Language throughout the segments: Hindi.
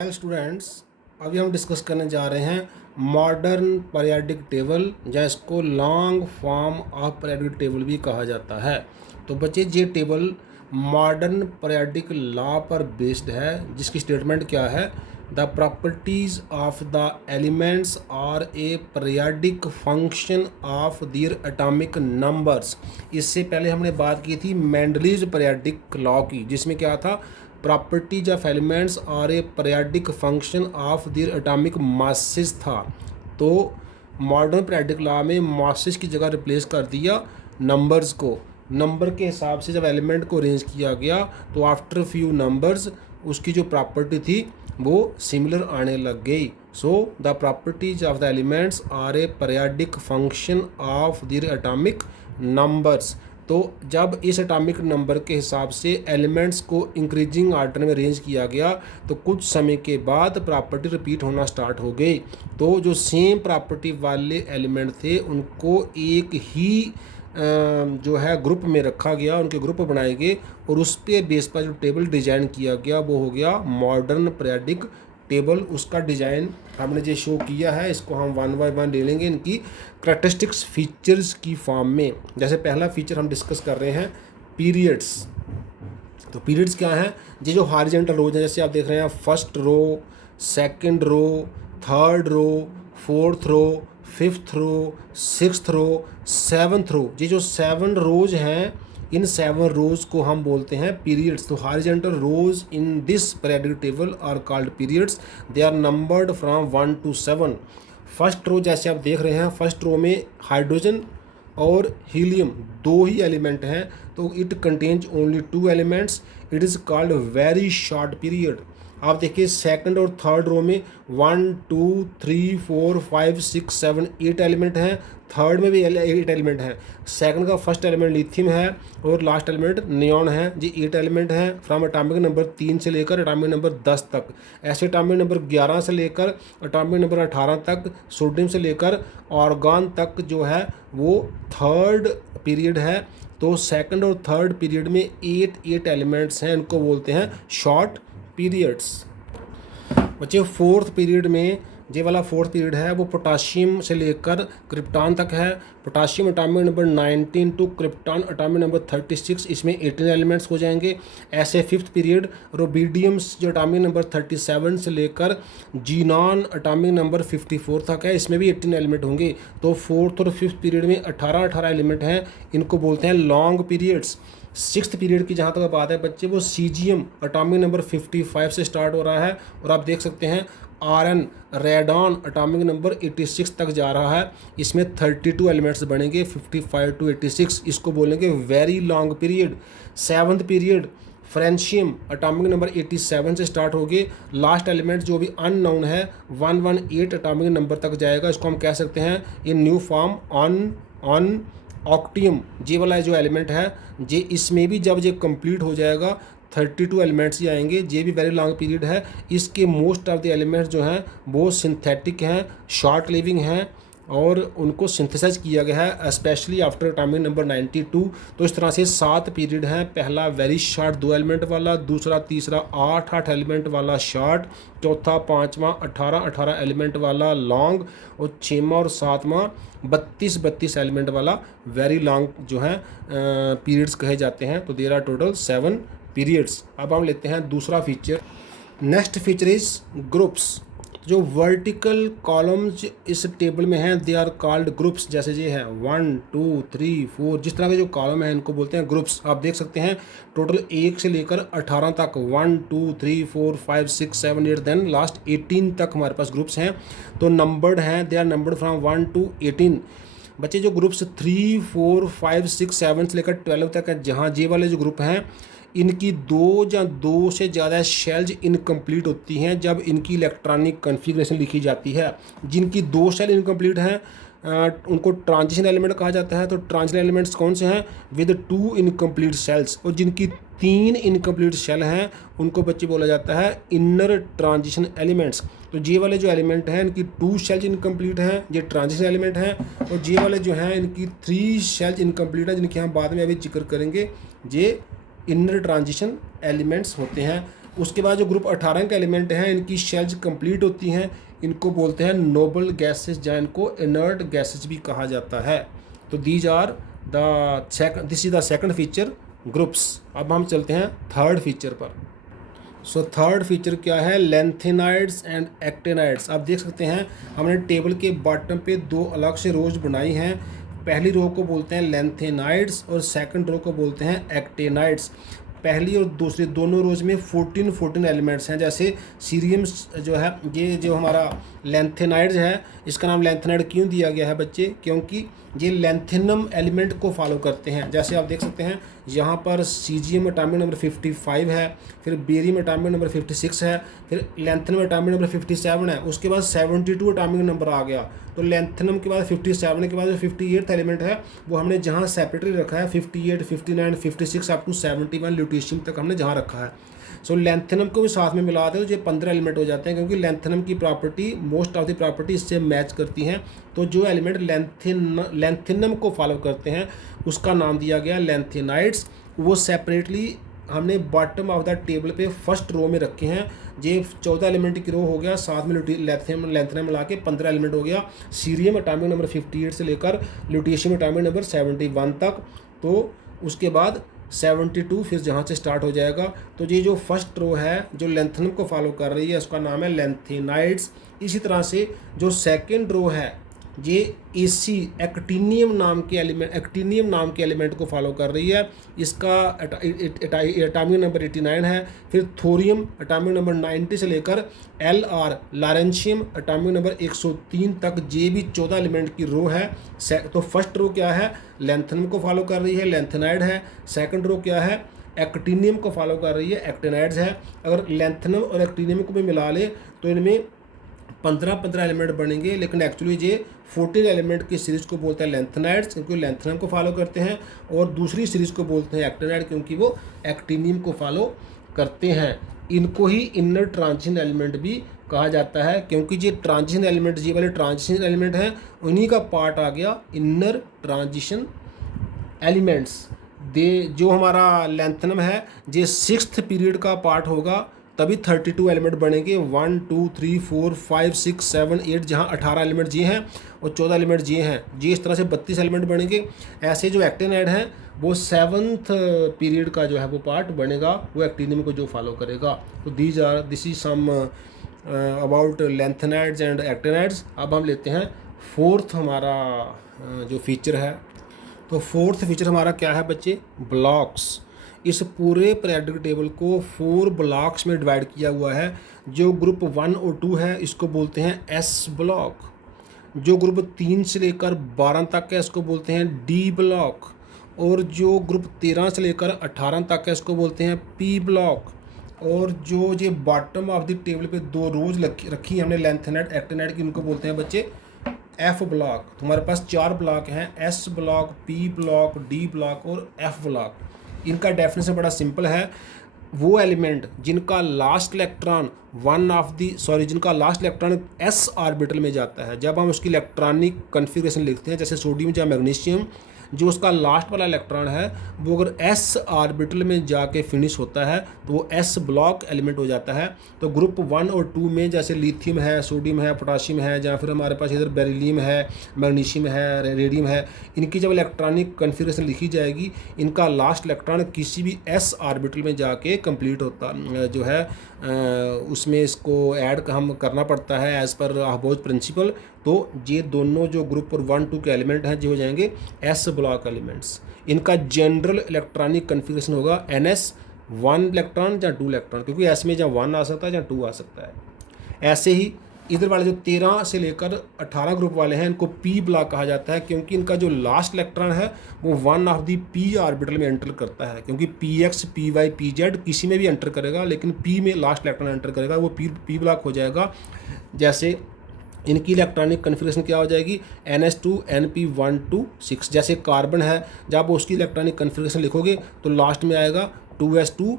हेलो स्टूडेंट्स, अभी हम डिस्कस करने जा रहे हैं मॉडर्न पीरियोडिक टेबल, या इसको long form of periodic table भी कहा जाता है। तो बच्चे, ये टेबल मॉडर्न पीरियोडिक लॉ पर बेस्ड है, जिसकी स्टेटमेंट क्या है? The properties of the elements are a periodic function of their atomic numbers. इससे पहले हमने बात की थी मेंडलीज पीरियोडिक लॉ की, जिसमें क्या था? Properties of elements are a periodic function of their atomic masses था। तो मॉडर्न पीरियोडिक लॉ में मासेस की जगह रिप्लेस कर दिया नंबर्स को। नंबर के हिसाब से जब एलिमेंट को अरेंज किया गया तो आफ्टर फ्यू नंबर्स उसकी जो प्रॉपर्टी थी वो सिमिलर आने लग गई। So the properties of the elements are a periodic function of their atomic numbers. तो जब इस एटॉमिक नंबर के हिसाब से एलिमेंट्स को इंक्रीजिंग आर्डर में अरेंज किया गया तो कुछ समय के बाद प्रॉपर्टी रिपीट होना स्टार्ट हो गई। तो जो सेम प्रॉपर्टी वाले एलिमेंट थे उनको एक ही जो है ग्रुप में रखा गया, उनके ग्रुप बनाए गए और उस पे बेस पर जो टेबल डिज़ाइन किया गया वो हो गया मॉडर्न पीरियोडिक टेबल। उसका डिज़ाइन हमने जो शो किया है, इसको हम वन बाय वन ले लेंगे इनकी करैक्टरिस्टिक्स फीचर्स की फॉर्म में। जैसे पहला फीचर हम डिस्कस कर रहे हैं पीरियड्स। तो पीरियड्स क्या हैं? ये जो हॉरिजॉन्टल रोज हैं, जैसे आप देख रहे हैं first row, second row, third row, fourth row, fifth row, sixth row, seventh row, ये जो 7 रोज हैं, इन 7 रोज को हम बोलते हैं पीरियड्स। तो horizontal rows in this periodic table are called periods. They are numbered from 1 to 7। First row जैसे आप देख रहे हैं, फर्स्ट रो में हाइड्रोजन और हीलियम 2 ही एलिमेंट हैं, तो it contains only 2 elements. It is called very short period. आप देखिए सेकंड और थर्ड रो में 1 2 3 4 5 6 7 8 एलिमेंट हैं। थर्ड में भी 8 एलिमेंट हैं। सेकंड का फर्स्ट एलिमेंट लिथियम है और लास्ट एलिमेंट नियॉन है। जी 8 एलिमेंट हैं फ्रॉम एटॉमिक नंबर 3 से लेकर एटॉमिक नंबर 10 तक। ऐसे एटॉमिक नंबर 11 से लेकर एटॉमिक नंबर 18 तक, सोडियम से लेकर ऑर्गन तक जो है वो थर्ड पीरियड है। तो सेकंड और थर्ड पीरियड में 8 एलिमेंट्स हैं, इनको बोलते हैं शॉर्ट पीरियड्स। बच्चे, फोर्थ पीरियड में ये वाला फोर्थ पीरियड है वो पोटाशियम से लेकर क्रिप्टॉन तक है। Potassium atomic number 19 to krypton atomic number 36, इसमें 18 एलिमेंट्स हो जाएंगे। ऐसे फिफ्थ पीरियड रोबीडियम्स जो एटॉमिक नंबर 37 से लेकर जीनॉन एटॉमिक नंबर 54 तक है, इसमें भी 18 एलिमेंट होंगे। तो फोर्थ और फिफ्थ पीरियड में 18 एलिमेंट हैं, इनको बोलते हैं लॉन्ग पीरियड्स। सिक्स्थ पीरियड की जहाँ तक बात है बच्चे, वो सीजियम एटॉमिक नंबर 55 से स्टार्ट हो रहा है और आप देख सकते हैं आरएन रेडॉन एटॉमिक नंबर 86 तक जा रहा है। इसमें 32 एलिमेंट्स बनेंगे 55 to 86, इसको बोलेंगे very long period. Seventh period francium atomic number 87 से स्टार्ट होगी। लास्ट एलिमेंट जो भी अननोन है 118 एटॉमिक नंबर तक जाएगा, इसको हम कह सकते हैं इन न्यू फॉर्म ऑन ऑक्टियम। ये वाला जो एलिमेंट है ये इसमें भी जब ये कंप्लीट हो जाएगा 32 एलिमेंट्स ही आएंगे। ये भी वेरी लॉन्ग पीरियड है। इसके मोस्ट ऑफ द एलिमेंट्स जो हैं वो सिंथेटिक हैं, शॉर्ट लिविंग हैं और उनको सिंथेसाइज किया गया है स्पेशली आफ्टर एटॉमिक नंबर 92। तो इस तरह से 7 पीरियड हैं। पहला वेरी शॉर्ट 2 एलिमेंट वाला, दूसरा तीसरा 8 एलिमेंट वाला शॉर्ट, चौथा पाँचवा 18 एलिमेंट वाला लॉन्ग और छठवां और सातवां 32 एलिमेंट वाला वेरी लॉन्ग जो है पीरियड्स कहे जाते हैं। तो देयर आर टोटल 7 पीरियड्स। अब हम लेते हैं दूसरा feature. Next feature is groups. जो वर्टिकल कॉलम्स इस टेबल में हैं दे आर कॉल्ड ग्रुप्स। जैसे ये है 1 2 3 4, जिस तरह के जो कॉलम हैं इनको बोलते हैं ग्रुप्स। आप देख सकते हैं टोटल 1 से लेकर 18 तक 1 2 3 4 5 6 7 8 देन लास्ट 18 तक हमारे पास ग्रुप्स हैं। तो नंबर्ड हैं, they are numbered from 1 to 18। बच्चे, जो ग्रुप्स 3 4 5 6 7 से लेकर 12 तक है, जहाँ ये वाले जो ग्रुप हैं इनकी 2 या 2 से ज़्यादा शेल्स इनकम्प्लीट होती हैं जब इनकी इलेक्ट्रॉनिक कॉन्फ़िगरेशन लिखी जाती है। जिनकी 2 शेल इनकम्प्लीट हैं उनको ट्रांजिशन एलिमेंट कहा जाता है। तो ट्रांजिशन एलिमेंट्स कौन से हैं? With 2 incomplete shells. और जिनकी 3 इनकम्प्लीट शेल हैं उनको बच्चे बोला जाता है इनर ट्रांजिशन एलिमेंट्स। तो ये वाले जो एलिमेंट हैं इनकी 2 शेल्स इनकम्प्लीट हैं, ये ट्रांजिशन एलिमेंट हैं। और ये वाले जो हैं इनकी 3 शेल्स इनकम्प्लीट हैं, जिनकी हम बाद में अभी जिक्र करेंगे। ये इनर ट्रांजिशन एलिमेंट्स होते हैं। उसके बाद जो ग्रुप 18 के एलिमेंट हैं इनकी शेल्स कंप्लीट होती हैं, इनको बोलते हैं नोबल गैसेस, या इनको इनर्ट गैसेस भी कहा जाता है। तो these are this is the second feature groups. अब हम चलते हैं थर्ड फीचर पर। सो थर्ड फीचर क्या है, लेंथेनाइड्स एंड एक्टेनाइड्स। आप देख सकते हैं हमने टेबल के बॉटम पे दो अलग से रोज बनाई हैं। पहली रो को बोलते हैं लेंथेनाइड्स और सेकंड रो को बोलते हैं एक्टेनाइड्स। पहली और दूसरी दोनों रोज में 14 एलिमेंट्स हैं। जैसे सीरियम जो है, ये जो हमारा लेंथेनाइड्स है, इसका नाम लेंथेनाइड क्यों दिया गया है बच्चे, क्योंकि ये लेंथेनम एलिमेंट को फॉलो करते हैं। जैसे आप देख सकते हैं यहाँ पर सीजियम एटॉमिक नंबर 55 है, फिर बेरियम एटॉमिक नंबर 56 है, फिर लेंथेनम एटॉमिक नंबर 57 है, उसके बाद 72 एटॉमिक नंबर आ गया। तो लेंथेनम के बाद 57 के बाद जो 58th एलिमेंट है वो हमने जहाँ सेपरेटली रखा है 58, 59, 56 अप टू 71 ल्यूटीशियम तक हमने जहाँ रखा है। सो लेंथेनम को भी साथ में मिला दे तो ये 15 एलिमेंट हो जाते हैं, क्योंकि लेंथेनम की property most of the property इससे मैच करती हैं। तो जो एलिमेंट लेंथेनम को फॉलो करते हैं उसका नाम दिया गया लेंथेनाइड्स। वो सेपरेटली हमने बॉटम ऑफ द टेबल पे फर्स्ट रो में रखे हैं। ये 14 एलिमेंट की रो हो गया, साथ में लेंथेनम मिला के 15 एलिमेंट हो गया। सीरियम एटॉमिक नंबर 58 से लेकर ल्यूटीशियम एटॉमिक नंबर 71 तक। तो उसके बाद 72 फिर जहाँ से स्टार्ट हो जाएगा। तो ये जो फर्स्ट रो है जो लेंथेनम को फॉलो कर रही है उसका नाम है लेंथेनाइड्स। इसी तरह से जो सेकेंड रो है ये एसी एक्टिनियम नाम के एलिमेंट को फॉलो कर रही है। इसका एटॉमिक नंबर 89 है। फिर थोरियम एटॉमिक नंबर 90 से लेकर LR लॉरेंशियम एटॉमिक नंबर 103 तक, ये भी 14 एलिमेंट की रो है। तो फर्स्ट रो क्या है, लेंथेनम को फॉलो कर रही है, लेंथेनाइड है। सेकंड रो क्या है, एक्टिनियम को फॉलो कर रही है, एक्टिनाइड्स है। अगर लेंथेनम और एक्टिनियम को भी मिला ले तो इनमें 15 एलिमेंट बनेंगे, लेकिन एक्चुअली ये 14 एलिमेंट की सीरीज़ को बोलते हैं लेंथेनाइड्स, क्योंकि लेंथेनम को फॉलो करते हैं, और दूसरी सीरीज़ को बोलते हैं एक्टिनाइड, क्योंकि वो एक्टिनियम को फॉलो करते हैं। इनको ही इनर ट्रांजिशन एलिमेंट भी कहा जाता है, क्योंकि ये ट्रांजिशन एलिमेंट, ये वाले ट्रांजिशन एलिमेंट हैं, उन्हीं का पार्ट आ गया इनर ट्रांजिशन एलिमेंट्स। जो हमारा लेंथेनम है ये 6th पीरियड का पार्ट होगा, तभी 32 एलिमेंट बनेंगे। 1 2 3 4 5 6 7 8, जहाँ 18 एलिमेंट जी हैं और 14 एलिमेंट जी हैं, जी इस तरह से 32 एलिमेंट बनेंगे। ऐसे जो एक्टिनाइड हैं वो 7th पीरियड का जो है वो पार्ट बनेगा, वो एक्टिनियम को जो फॉलो करेगा। तो this is some about lanthanides and actinides. अब हम लेते हैं फोर्थ हमारा जो फीचर है। तो फोर्थ फीचर हमारा क्या है बच्चे, ब्लॉक्स। इस पूरे पीरियोडिक टेबल को 4 ब्लॉक्स में डिवाइड किया हुआ है। जो ग्रुप 1 और 2 है इसको बोलते हैं एस ब्लॉक। जो ग्रुप 3 से लेकर 12 तक है इसको बोलते हैं डी ब्लॉक। और जो ग्रुप 13 से लेकर 18 तक है इसको बोलते हैं पी ब्लॉक। और जो ये बॉटम ऑफ द टेबल पे 2 रोज रखी हमने लेंथेनाइड एक्टिनाइड की, उनको बोलते हैं बच्चे एफ ब्लॉक। तुम्हारे पास 4 ब्लॉक हैं, S block, P block, D block और एफ ब्लॉक। इनका डेफिनेशन बड़ा सिंपल है। वो एलिमेंट जिनका लास्ट इलेक्ट्रॉन जिनका लास्ट इलेक्ट्रॉन एस ऑर्बिटल में जाता है, जब हम उसकी इलेक्ट्रॉनिक कन्फिग्रेशन लिखते हैं, जैसे सोडियम या मैग्नीशियम, जो उसका लास्ट वाला इलेक्ट्रॉन है वो अगर एस ऑर्बिटल में जाके फिनिश होता है तो वो एस ब्लॉक एलिमेंट हो जाता है। तो ग्रुप 1 और 2 में जैसे लिथियम है, सोडियम है, पोटाशियम है, या फिर हमारे पास इधर बेरिलियम है, मैग्नीशियम है, रेडियम है, इनकी जब इलेक्ट्रॉनिक कन्फिग्रेशन लिखी जाएगी, इनका लास्ट इलेक्ट्रॉन किसी भी एस ऑर्बिटल में जाके कंप्लीट होता जो है उसमें इसको ऐड हम करना पड़ता है एज़ पर अहबोज प्रिंसिपल। तो ये दोनों जो ग्रुप 1 2 के एलिमेंट हैं जो हो जाएंगे एस ब्लॉक एलिमेंट्स। इनका जनरल इलेक्ट्रॉनिक कन्फिग्रेशन होगा NS 1 इलेक्ट्रॉन या 2 इलेक्ट्रॉन, क्योंकि एस में जहाँ 1 आ सकता है या 2 आ सकता है। ऐसे ही इधर वाले जो 13 से लेकर 18 ग्रुप वाले हैं इनको पी ब्लॉक कहा जाता है, क्योंकि इनका जो लास्ट इलेक्ट्रॉन है वो 1 ऑफ दी पी ऑर्बिटल में एंटर करता है। क्योंकि PX, PY, PZ किसी में भी एंटर करेगा, लेकिन पी में लास्ट इलेक्ट्रॉन एंटर करेगा, वो पी ब्लॉक हो जाएगा। जैसे इनकी इलेक्ट्रॉनिक कन्फिग्रेशन क्या हो जाएगी, NS2 NP126। जैसे कार्बन है, जब उसकी इलेक्ट्रॉनिक कन्फिग्रेशन लिखोगे तो लास्ट में आएगा 2S2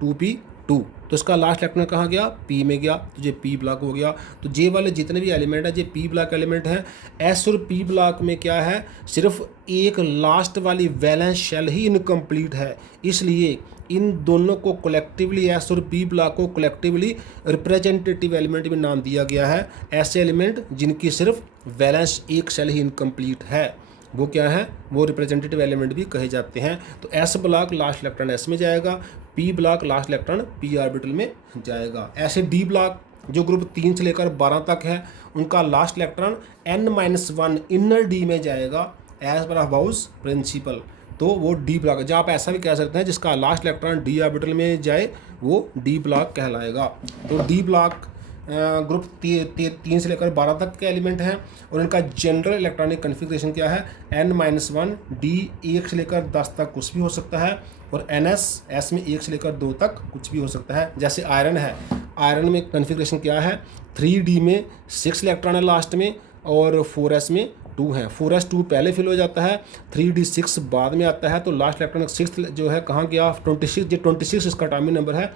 2P2, तो इसका लास्ट इलेक्ट्रॉन कहाँ गया, P में गया, तो ये P ब्लॉक हो गया। तो जे वाले जितने भी एलिमेंट है ये P ब्लॉक एलिमेंट हैं। S और P ब्लॉक में क्या है, सिर्फ एक लास्ट वाली वैलेंस शेल ही इनकम्प्लीट है, इसलिए इन दोनों को कलेक्टिवली एस और पी ब्लॉक को कलेक्टिवली रिप्रेजेंटेटिव एलिमेंट भी नाम दिया गया है। ऐसे एलिमेंट जिनकी सिर्फ वैलेंस एक सेल ही इनकम्प्लीट है वो क्या है, वो रिप्रेजेंटेटिव एलिमेंट भी कहे जाते हैं। तो S block last electron S में जाएगा, P block last electron P orbital में जाएगा। ऐसे डी ब्लॉक जो ग्रुप 3 से लेकर 12 तक है उनका last electron n-1 inner D में जाएगा एज पर बाउस प्रिंसिपल। तो वो डी ब्लॉक, जहाँ आप ऐसा भी कह सकते हैं जिसका लास्ट इलेक्ट्रॉन डी ऑर्बिटल में जाए वो डी ब्लॉक कहलाएगा। तो डी ब्लॉक ग्रुप 3 से लेकर 12 तक के एलिमेंट हैं और इनका जनरल इलेक्ट्रॉनिक कन्फिग्रेशन क्या है, n-1 डी 1 से लेकर 10 तक कुछ भी हो सकता है और ns s में 1 से लेकर 2 तक कुछ भी हो सकता है। जैसे आयरन है, आयरन में कन्फिग्रेशन क्या है, 3d में 6 इलेक्ट्रॉन है लास्ट में और 4s में 2 है। 4s 2 पहले फिल हो जाता है, 3d 6 बाद में आता है। तो लास्ट इलेक्ट्रॉन 6 जो है कहाँ गया, 26, जो 26 इसका एटॉमिक नंबर है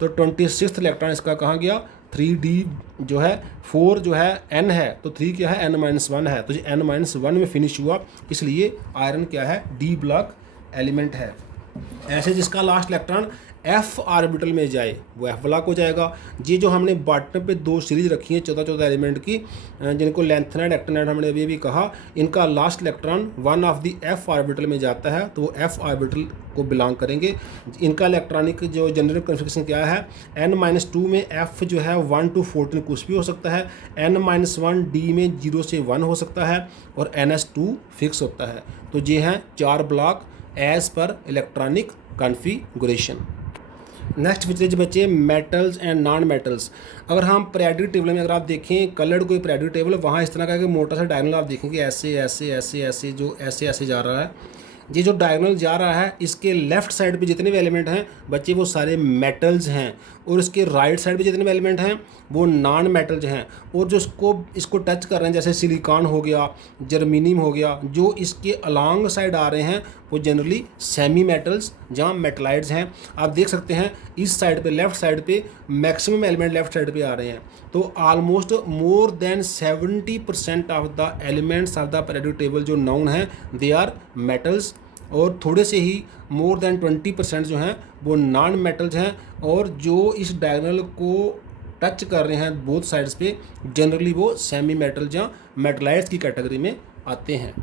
तो 26 इलेक्ट्रॉन इसका कहाँ गया, 3d जो है 4 जो है n है तो 3 क्या है n-1 है, तो n-1 में फिनिश हुआ, इसलिए आयरन क्या है, डी ब्लॉक एलिमेंट है। ऐसे जिसका लास्ट इलेक्ट्रॉन एफ ऑर्बिटल में जाए वो एफ ब्लॉक हो जाएगा। ये जो हमने बॉटम पे 2 सीरीज रखी है 14 एलिमेंट की जिनको लेंथेनाइड एक्टिनाइड हमने अभी भी कहा, इनका last electron one of the F orbital में जाता है तो वो एफ ऑर्बिटल को बिलोंग करेंगे। इनका इलेक्ट्रॉनिक जो जनरल कन्फिग्रेशन क्या है, n-2 में f जो है 1 to 14 कुछ भी हो सकता है, n-1 d में 0 से 1 हो सकता है और ns2 फिक्स होता है। तो ये हैं 4 ब्लॉक एज पर इलेक्ट्रॉनिक कॉन्फ़िगरेशन। नेक्स्ट फीचर बच्चे मेटल्स एंड नॉन मेटल्स। अगर हम पीरियोडिक टेबल में अगर आप देखें कलर्ड कोई पीरियोडिक टेबल, वहाँ इस तरह का कि मोटा सा डायगोनल आप देखेंगे ऐसे ऐसे ऐसे ऐसे जो ऐसे ऐसे जा रहा है। ये जो डायगोनल जा रहा है इसके लेफ्ट साइड पे जितने भी एलिमेंट हैं बच्चे वो सारे मेटल्स हैं और इसके राइट साइड पे जितने भी एलिमेंट हैं वो नॉन मेटल्स हैं। और जो इसको टच कर रहे हैं जैसे सिलिकॉन हो गया, जर्मीनियम हो गया, जो इसके अलॉन्ग साइड आ रहे हैं वो जनरली सेमी मेटल्स जहाँ मेटलाइड्स हैं। आप देख सकते हैं इस साइड पे लेफ्ट साइड पे मैक्सिमम एलिमेंट लेफ्ट साइड पे आ रहे हैं। तो almost more than 70% of the elements of the periodic table जो नाउन हैं दे आर मेटल्स और थोड़े से ही मोर देन 20% जो हैं वो नॉन मेटल्स हैं। और जो इस डायगोनल को टच कर रहे हैं बोथ साइड्स पे जनरली वो सेमी मेटल या मेटलाइड्स की कैटेगरी में आते हैं।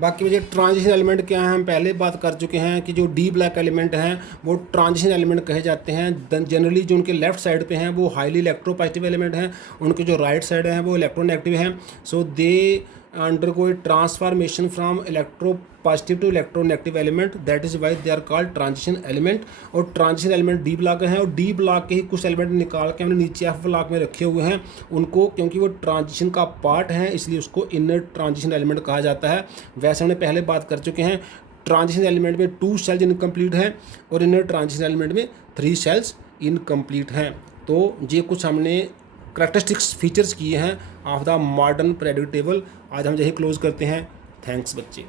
बाकी वजह ट्रांजिशन एलिमेंट क्या है हम पहले बात कर चुके हैं कि जो डी ब्लैक एलिमेंट हैं वो ट्रांजिशन एलिमेंट कहे जाते हैं। जनरली जो उनके लेफ्ट साइड पे हैं वो हाईली इलेक्ट्रोपॉजिटिव एलिमेंट हैं, उनके जो राइट साइड हैं वो इलेक्ट्रोनेगेटिव हैं। सो दे undergo a transformation from electropositive to electronegative element, that is why they are called transition element। और ट्रांजिशन एलिमेंट डी ब्लॉक हैं और डी ब्लॉक के ही कुछ एलिमेंट निकाल के हमने नीचे एफ ब्लॉक में रखे हुए हैं उनको, क्योंकि वो ट्रांजिशन का पार्ट हैं इसलिए उसको इनर ट्रांजिशन एलिमेंट कहा जाता है। वैसे हमने पहले बात कर चुके हैं ट्रांजिशन एलिमेंट में 2 सेल्स इनकम्प्लीट हैं और इनर ट्रांजिशन एलिमेंट में 3 सेल्स इनकम्प्लीट हैं। तो ये कुछ हमने करैक्टरिस्टिक्स फीचर्स किए हैं of the modern periodic table. आज हम यही क्लोज करते हैं। थैंक्स बच्चे।